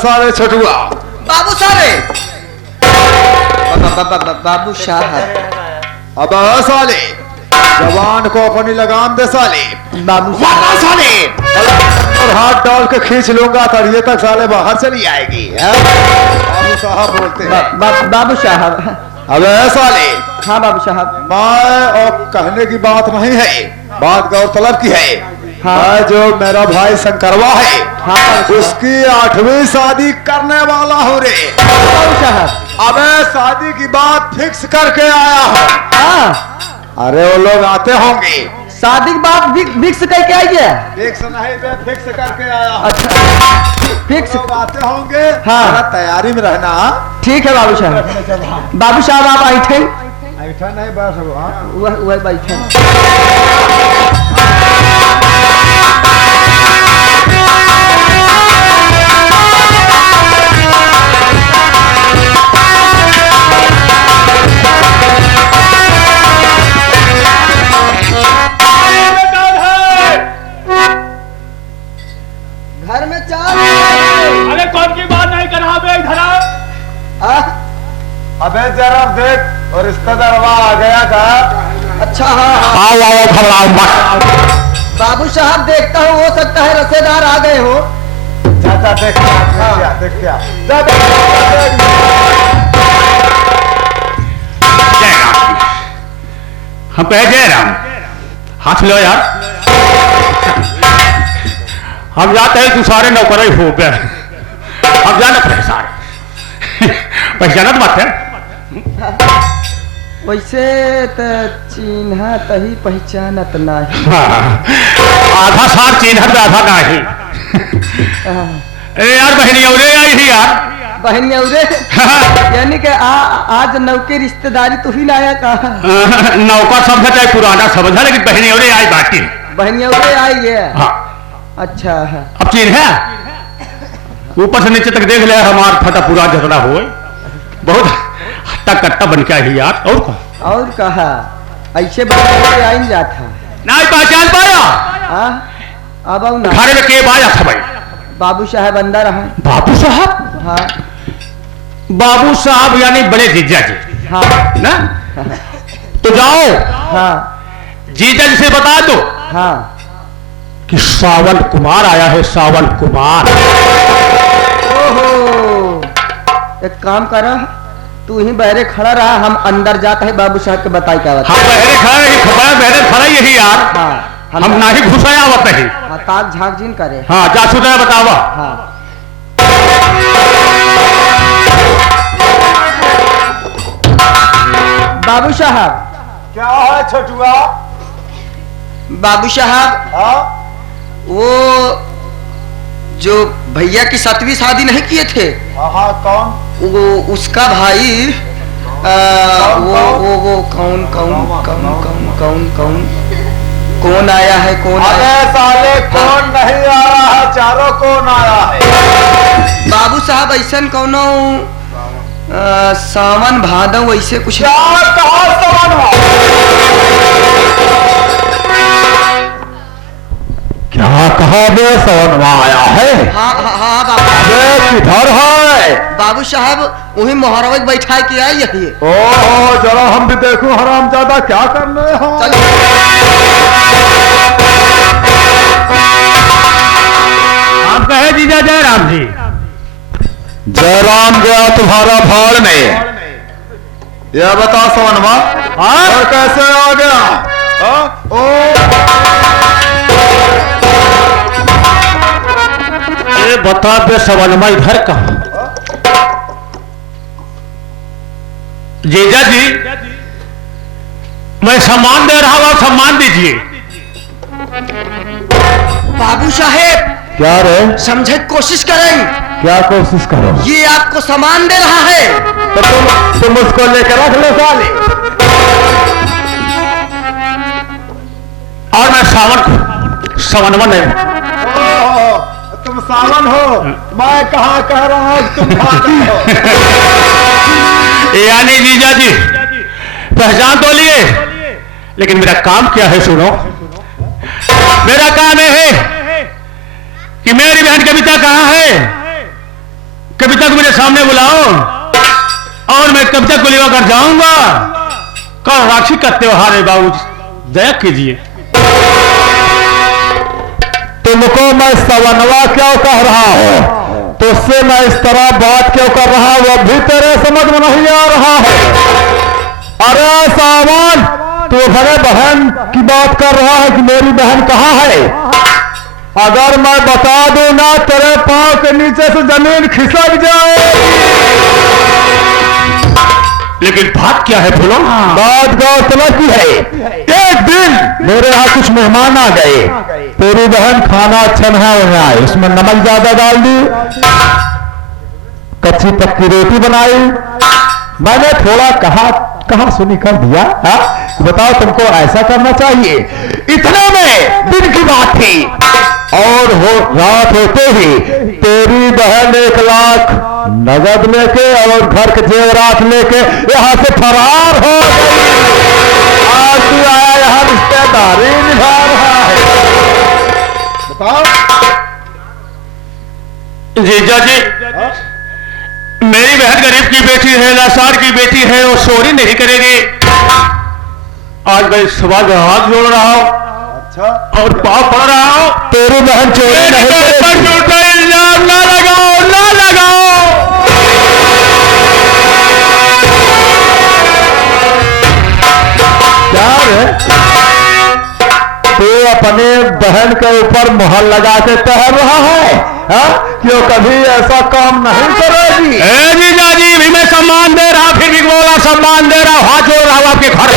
सारे छठुआ बाबू सारे बाबू साहब अब साले जवान को अपनी लगाम दे साले बाबू साले और हाथ डाल के खींच लूंगा तड़िए तक साले बाहर चली आएगी। बाबू साहब बोलते हैं बाबू साहब। अब साले हाँ बाबू साहब। मैं और कहने की बात नहीं है, बात गौरतलब की है। हाँ। मैं जो मेरा भाई शंकरवा है हाँ उसकी 8वीं शादी करने वाला हूँ रे बाबू साहब। अब शादी की बात फिक्स करके आया हूँ। हाँ अरे वो लोग आते होंगे, शादी की बात फिक्स करके आई है। फिक्स नहीं पे फिक्स करके आया हूँ। अच्छा फिक्स लोग आते होंगे। हाँ। थोड़ा तैयारी में रहना। ठीक है बाबू साहब। बाबू साहब आप बैठे। ऐसा नहीं बस वह बैठे। घर में चार। अरे कौन की बात नहीं कर रहा बे इधर आ। अबे जरा देख और रिश्तेदार आ गया था। अच्छा हाँ बाबू साहब देखता हूँ, हो सकता है रसेदार आ गए हो। चाचा देख क्या हम कहे जय राम, हाथ लो यार। हम जाते हैं तू सारे नौकर ही हो गए, हम जानत रहे सारे पहचानत बात है। वैसे तो चिन्हा तही पहचानत नहीं। आधा सार चिन्हत आधा नहीं। अरे यार बहनी और आई ही यार। बहन उरे यानी कि आज नौके रिश्तेदारी तू ही लाया कहा। नौकर समझा चाहे पुराना समझा, लेकिन बहनी और आई बाकी बहन उरे आई है। हाँ अच्छा है। अब चिन्ह है ऊपर से नीचे तक देख ले, हमार फटा पूरा झगड़ा हो बहुत हट्टा कट्टा बन के आई यार। और कहा ऐसे बन आई जाता नहीं पहचान पाया। अब ना घर में के बाया था भाई। बाबू साहब अंदर है। बाबू साहब। हाँ बाबू साहब यानी बड़े जीजा जी। हाँ ना तो जाओ। हाँ जीजा जी से बता दो हाँ कि सावन कुमार आया है, सावन कुमार। ओहो एक काम करा, तू ही बहरे खड़ा रहा, हम अंदर जाते हैं बाबू साहब के बताई क्या बात। हाँ बहरे खड़ा ही खबर बहरे खड़ा यही यार। हाँ हम ना ही घुसाया आवत नहीं। हाँ ताक झाक जिन करे। हाँ जा सुधा बतावा। हाँ बाबू साहब। क्या है छठुआ? बाबू साहब हाँ वो जो भैया की 7वीं शादी नहीं किए थे, हाँ कौन? वो उसका भाई वो कौन कौन कौन कौन कौन कौन कौन आया है? कौन आया? साले कौन नहीं आ रहा है, चारों कौन आया है? बाबू साहब ऐसा कौनो सावन भादव ऐसे कुछ। क्या कहा सावन? क्या कहा बे सावन आया है? हाँ हाँ हाँ बाबू। किधर है? बाबू साहब वही मोहरवा बैठा के आई है। ओह जरा हम भी देखूं हरामजादा क्या करने हो। आप कहे जीजा जय राम जी। जयराम गया तुम्हारा भाड़ में। यह बता सवनवा और कैसे आ गया? ये बता बे सवनमा इधर कहाँ? जीजा जी मैं सम्मान दे रहा हूँ, सम्मान दीजिए। बाबू साहेब क्या रे? समझे कोशिश करें। क्या कोशिश करो? ये आपको सम्मान दे रहा है तो तुम उसको लेकर रख लो साले। और मैं सावन नहीं। तुम सावन हो, मैं कहाँ कह रहा हूँ तुम भादव हो। यानी जीजा जी पहचान तो लिए, लेकिन मेरा काम क्या है सुनो। मेरा काम है कि मेरी बहन का पिता कहाँ है कभी तक मेरे सामने बुलाओ और मैं कब तक बुलेवा कर जाऊंगा। कल राखी का त्योहार है बाबू, दया कीजिए। तुमको मैं सवनवा क्यों कह रहा हूं, तुझसे मैं इस तरह बात क्यों कर रहा हूं, वो भी तेरे समझ में नहीं आ रहा है। अरे सावन, तू अपने बहन की बात कर रहा है कि मेरी बहन कहाँ है। अगर मैं बता दूं ना, तेरे पांव के नीचे से जमीन खिसक जाए। लेकिन बात क्या है बोलो। बात गौरतलब की है, एक दिन मेरे यहाँ कुछ मेहमान आ गए। तेरी बहन खाना अच्छा नहीं बनाई, उसमें नमक ज्यादा डाल दी, कच्ची पक्की रोटी बनाई। मैंने थोड़ा कहा सुनी कर दिया। बताओ, तुमको ऐसा करना चाहिए। इतने में दिन की बात थी और रात होते ही तेरी बहन 1 लाख नगद लेके और घर के जेवरात लेके यहाँ से फरार हो गई। आज तू आया यहाँ रिश्तेदारी निभा रहा है। बताओ। जीजा जी, मेरी बहन गरीब की बेटी है, लाचार की बेटी है, वो चोरी नहीं करेगी। आज मैं सुबह में हाथ जोड़ रहा हूँ। अच्छा। और पाँव पड़ रहा हूँ। तेरी बहन चोरी नहीं करेगी। झूठा इल्जाम ना लगाओ, ना लगाओ। क्या रे, तू अपने बहन के ऊपर मोहर लगा के टहल रहा है क्यों? कभी ऐसा काम नहीं करेगी। जीजा जी, भी मैं सम्मान दे रहा, फिर भी बोला सम्मान दे रहा, हाथ जोड़ रहा हूं आपके घर।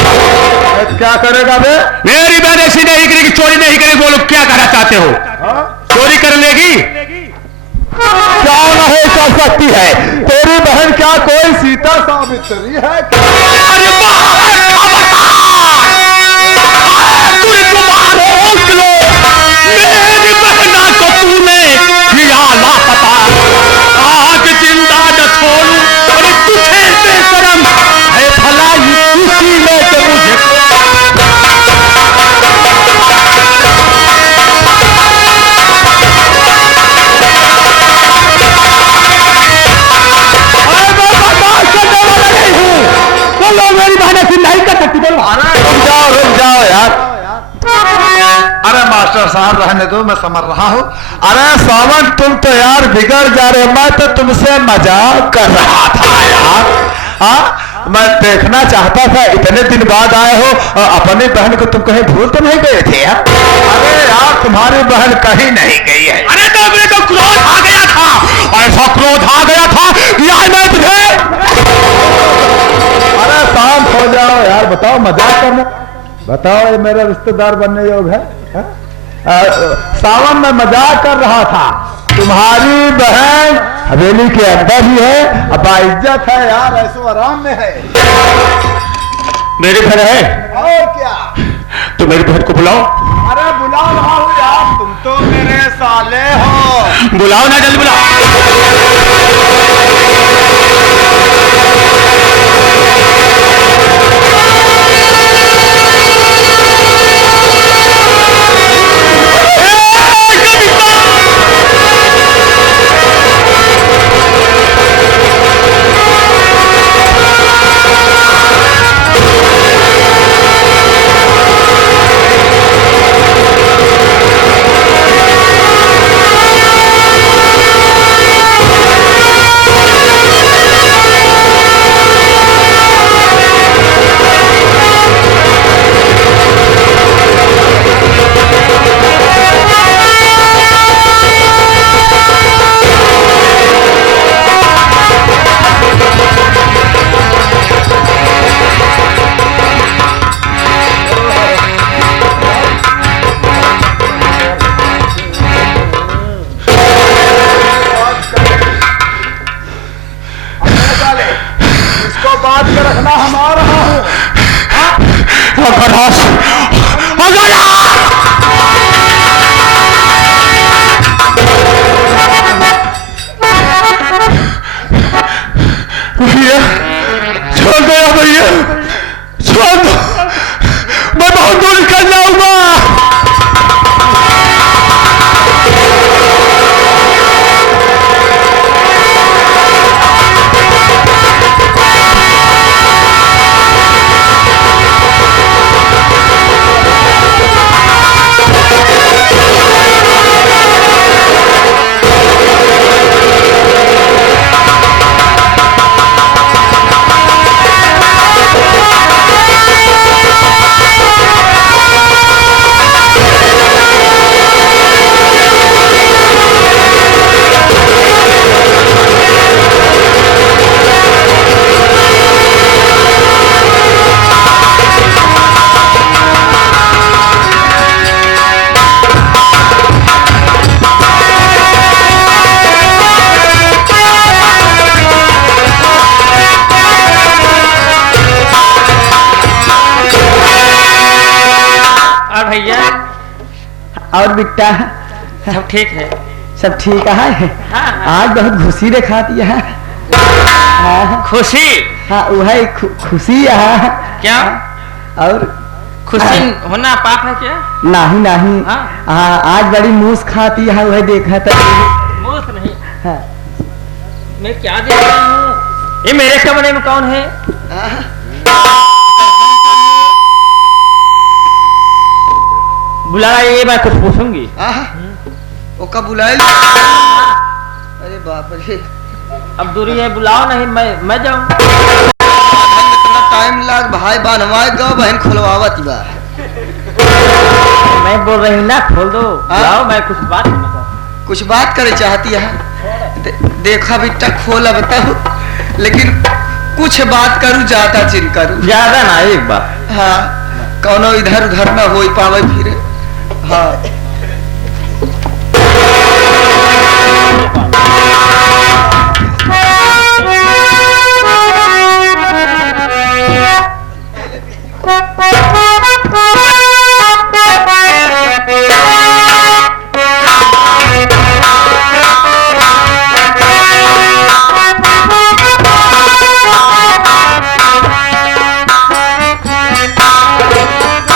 क्या करेगा बे? मेरी बहन ऐसी नहीं करेगी, चोरी नहीं करेगी। बोलो क्या कहना चाहते हो? चोरी कर लेगी? क्या नहीं कर सकती है? तेरी बहन क्या कोई सीता सावित्री है? अरे मेरी बहना को तूने किया लापता, आज जिंदा न छोड़ू। अरे तुझे बेशरम है भलाई, इसी में तो मुझे मेरी बहन ऐसी नहीं कर सकती। बोलो। रुक जाओ यार। अरे मास्टर साहब रहने दो, मैं समझ रहा हूँ। अरे सावन, तुम तो यार बिगड़ जा रहे। मैं तो तुमसे मजाक कर रहा था यार। मैं देखना चाहता था, इतने दिन बाद आए हो, अपनी बहन को तुम कहीं भूल तो नहीं गए थे यार? अरे यार, तुम्हारी बहन कहीं नहीं गई है। अरे तो मेरे को क्रोध आ गया था, ऐसा क्रोध आ गया था कि आज मैं तुझे। अरे शांत हो जाओ यार, बताओ मजाक करना। बताओ, ये मेरा रिश्तेदार बनने योग है? सावन में मजाक कर रहा था। तुम्हारी बहन हवेली के अंदर ही है, अब इज्जत है यार, ऐसो आराम में है। मेरी बहन है और क्या? तो मेरी बहन को बुलाओ। अरे बुला रहा हूँ यार, तुम तो मेरे साले हो। बुलाओ ना, जल्दी बुलाओ। बात कर रखना, हम आ रहा हूँ। भैया छोड़ दो भैया, छोड़ दो, मैं बहुत दूर निकल जाऊंगा। और बिट्टा सब ठीक है। सब ठीक है। हाँ। आज बहुत खुशी दिखाती है। हाँ खुशी? हाँ वही खुशी है। क्या? और खुशी होना पाप है क्या? नहीं नहीं। हाँ। हाँ आज बड़ी मूस खाती है वही देखा था। मूस नहीं। हाँ। मैं क्या देख रहा हूँ? ये मेरे कमरे में कौन है? बुला ये मैं कुछ पूछूंगी। वो कब बुलाए? अरे बाप रे। अब दूरी है, बुलाओ नहीं मैं जाऊं। इतना टाइम लग भाई बनवाए गो बहन खुलवावत बा। मैं बोल रही हूँ ना खोल दो। बुलाओ मैं कुछ बात करना चाहता हूं। कुछ बात करे चाहती है। देखा बेटा खोला बताओ, लेकिन कुछ बात करूँ ज्यादा चिन करूँ। ज्यादा ना एक बात। हाँ कौनो इधर उधर ना हो पावे फिर। हाँ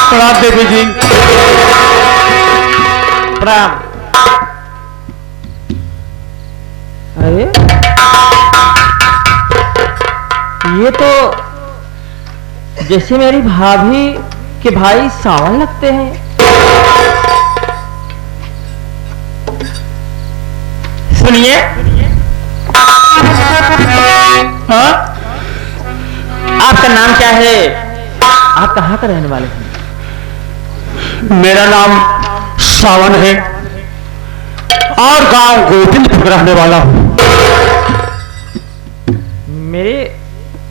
प्रणाम देवी जी। प्रणाम। अरे ये तो जैसे मेरी भाभी के भाई सावन लगते हैं। सुनिए। हाँ? आपका नाम क्या है? आप कहाँ का रहने वाले हैं? मेरा नाम सावन है और गांव गोविंदपुर रहने वाला हूँ। मेरे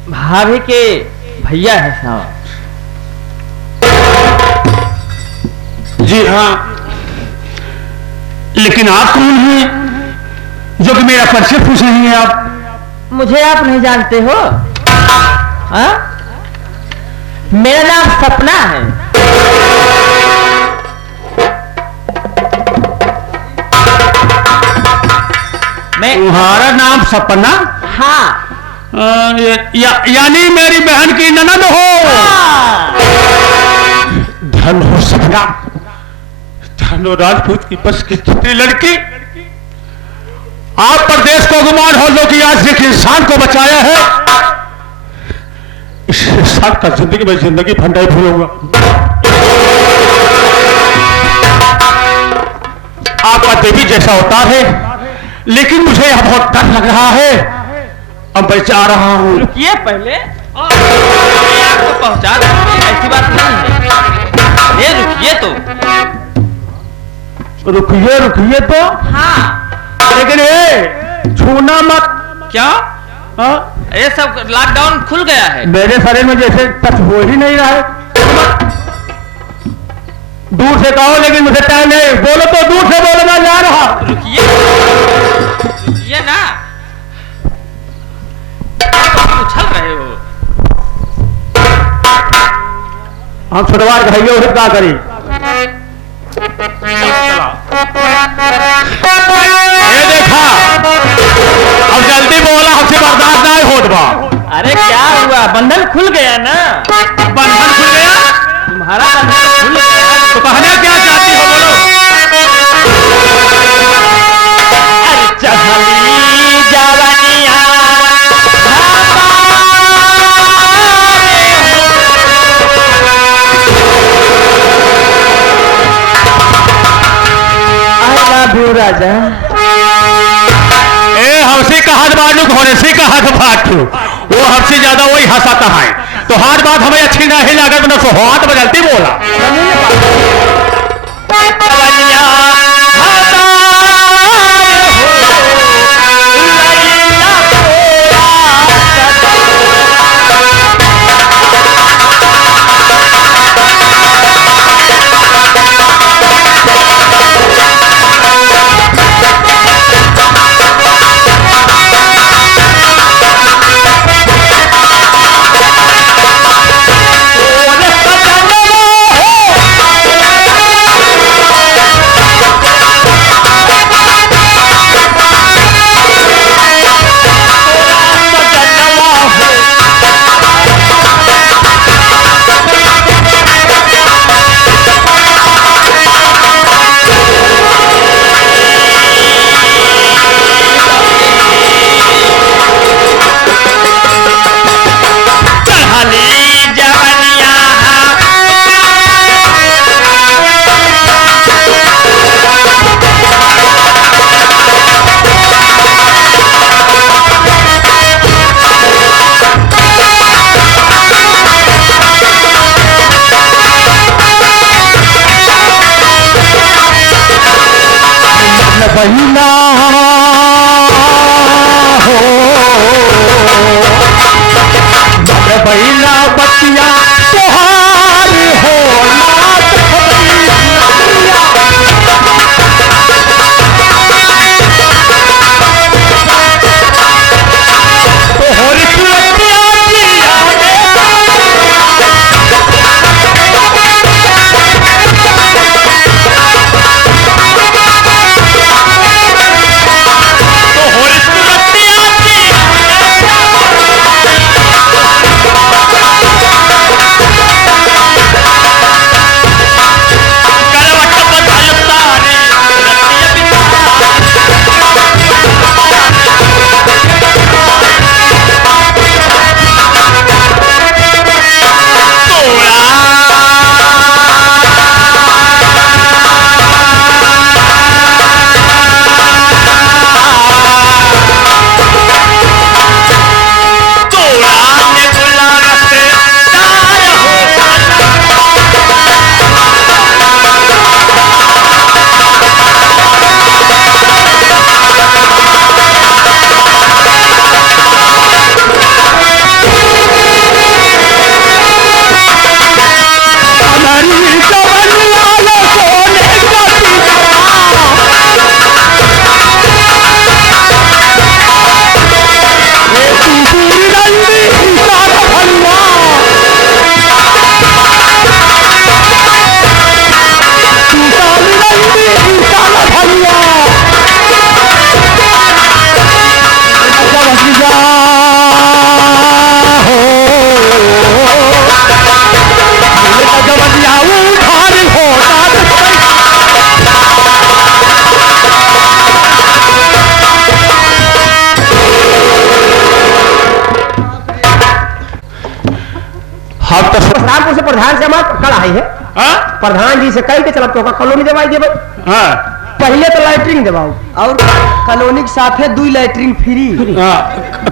भाभी के भैया है सावन। जी हाँ, लेकिन आप कौन हैं जो कि मेरा परिचय पूछ रही हैं आप? मुझे आप नहीं जानते हो? हाँ? मेरा नाम सपना है। मैं तुम्हारा नाम सपना? हाँ। यानी मेरी बहन की ननद हो? हाँ। धन हो सपना, धन हो राजपूत की बस की छुट्टी लड़की। आप प्रदेश को गुमान हो लो कि आज एक इंसान को बचाया है। इस इंसान का जिंदगी में जिंदगी भर नहीं भूलूंगा। आपका देवी जैसा अवतार है, लेकिन मुझे यह बहुत डर लग रहा है। अब मैं जा रहा हूं। रुकिए पहले, आपको पहुंचा देंगे, ऐसी बात नहीं है। ये रुकिए तो। रुकिए रुकिए तो। हाँ। लेकिन ये छूना मत। क्या? हाँ? ये सब लॉकडाउन खुल गया है। मेरे शरीर में जैसे टच हो ही नहीं रहा है। दूर से कहो, लेकिन मुझे टाइम नहीं। बोलो तो दूर से बोलो, मैं जा रहा। रुकिए रुकिए ना, आप उछल रहे हो। हम छुटवार भैया उसे क्या करी? ये देखा, अब जल्दी बोला, हमसे बर्दाश्त नहीं होत बा। अरे क्या हुआ? बंधन खुल गया ना। बंधन खुल गया? तुम्हारा बंधन खुल गया तो कहना क्या चाहती हो, बोलो। अरे चहली जवानिया राजा। ए हमसे कहा बालू होने से कहा बाटू, वो हमसे ज्यादा वही हंसाता है। तो हर बात हमें अच्छी नहीं लगा तो न हाथ बदलती बोला। अब तो रामपुर से प्रधान से हमारा कल आई है, हाँ प्रधान जी से कह के चला तो कॉलोनी दवाई देवे, हाँ पहले तो लैट्रिन दबाओ और कॉलोनी के साथ है 2 लैट्रिन फ्री।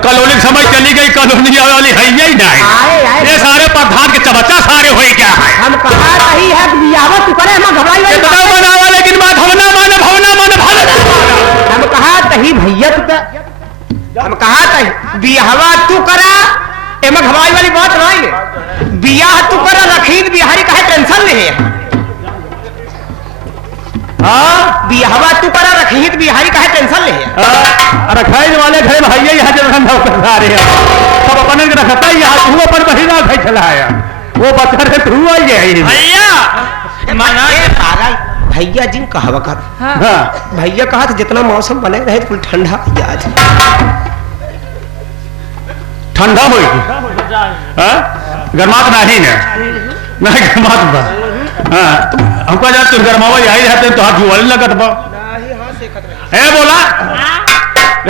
कॉलोनी समझ चली गई, कॉलोनी वाली है ही नहीं। आए ये सारे प्रधान के चबच्चा सारे हुए क्या है? हम कहा रही है कि बियाह तू करे, हम घबराई वाली कितना बात है। बनावा लेकिन बात भवना माने भवना माने भवना। हम कहा तही भैया तू का, हम कहा तही बियाहवा तू करा, एमा घबराई वाली बात नहीं है। बियाह तू करा, रखीद बिहारी का टेंशन नहीं है। हाँ बियाहवा तू करा, रखीद बिहारी का टेंशन नहीं है। रखाई वाले घर भैया यहाँ जब सारे सब अपन रखता है यहाँ, तू अपन बहिना भाई चलाया वो बच्चा रे तू आई है भैया मना पागल भैया जी कहवा कर, हाँ भैया कहा था जितना मौसम बने रहे तो ठंडा आज ठंडा होगी, गर्मात नहीं ना नहीं गर्मात बा। हाँ हमको जब तुम गर्मावा आई रहते तो हाथ जुआल लगत बा है बोला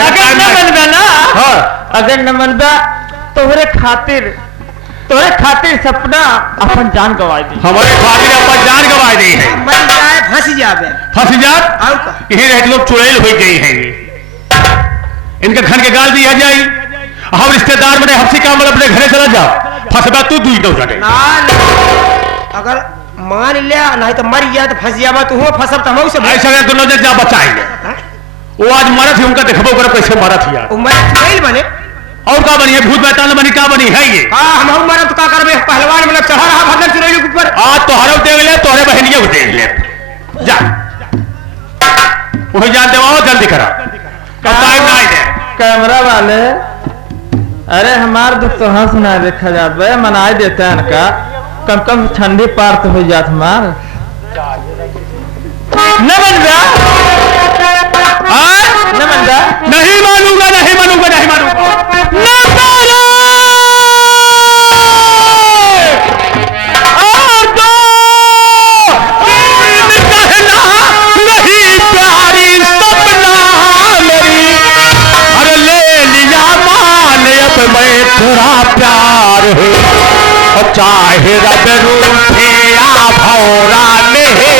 अगर न मनबा ना, हाँ अगर न मनबा तोहरे खातिर सपना अपन जान गवाई दी। हमारे खातिर अपन जान गवाई दी है, मर जाए फंस जावे फंस जात और का यही रहते लोग चुड़ैल हो गई है। इनके घर के गाल दिया जाए, हम रिश्तेदार बने हमसे काम वाले अपने घरे चला जाओ, फंसबा तू दुई दो जाने। ना अगर मान लिया नहीं तो मर गया तो फंस जावा तू, हो फंसब तो हम से ऐसा नहीं दोनों जन जा बचाएंगे। वो आज मरत ही उनका देखबो करो कैसे मरत हिया, उम्र चुड़ैल बने और का बनी है भूत बैताल बनी का बनी है ये। हाँ हम मरत तो का करबे, पहलवान मतलब चढ़ा रहा भगन चुड़ैल के ऊपर। आज तो हरव देख ले, तोहरे बहनिया को देख ले, जा वही जानते हो जल्दी करा, टाइम नहीं दे। कैमरा वाले, अरे हमार दुख तो हाँ सुना देखा जात बे, मनाई देते हैं का कम कम ठंडी पार तो हो जात हमार न मनबा, न मनबा नहीं मानूंगा नहीं मानूंगा नहीं मानूंगा नहीं प्यारी सपना मेरी, अरे ले लिया मान अब मैं तेरा प्यार है, और चाहे रब रूठे या भौरा नहीं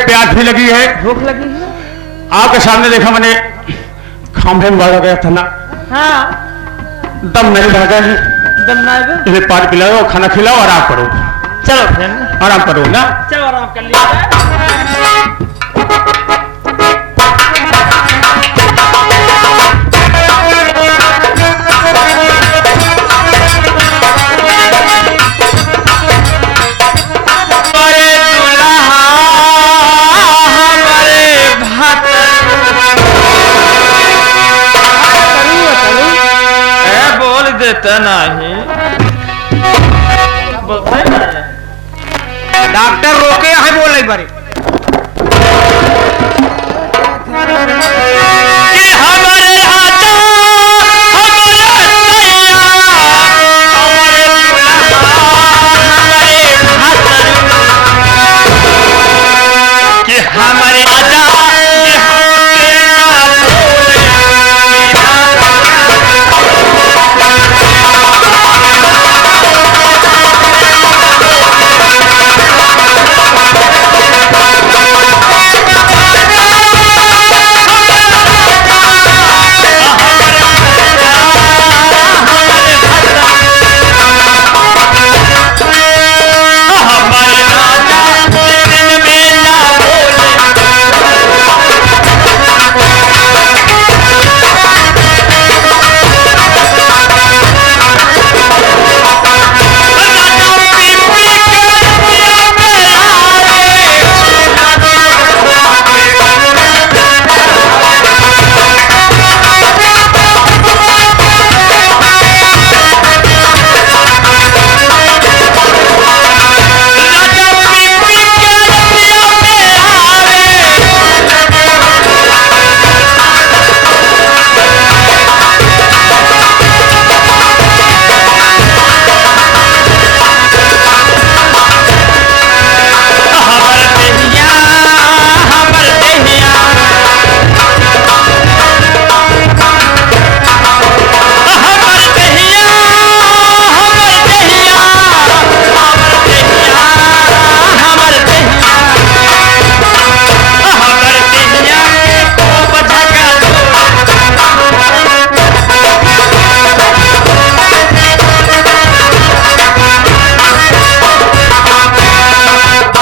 प्यास भी लगी है, भूख लगी है। आपके सामने देखा मैंने खंभे में मारा गया था ना, हाँ दम नहीं रह गए, दम ना आएगा। इन्हें पानी पिलाओ, खाना खिलाओ, आराम करो, चलो फ्रेंड, आराम करो ना। चलो आराम कर लीजिए। देता नहीं डॉक्टर रोके है बोले बारे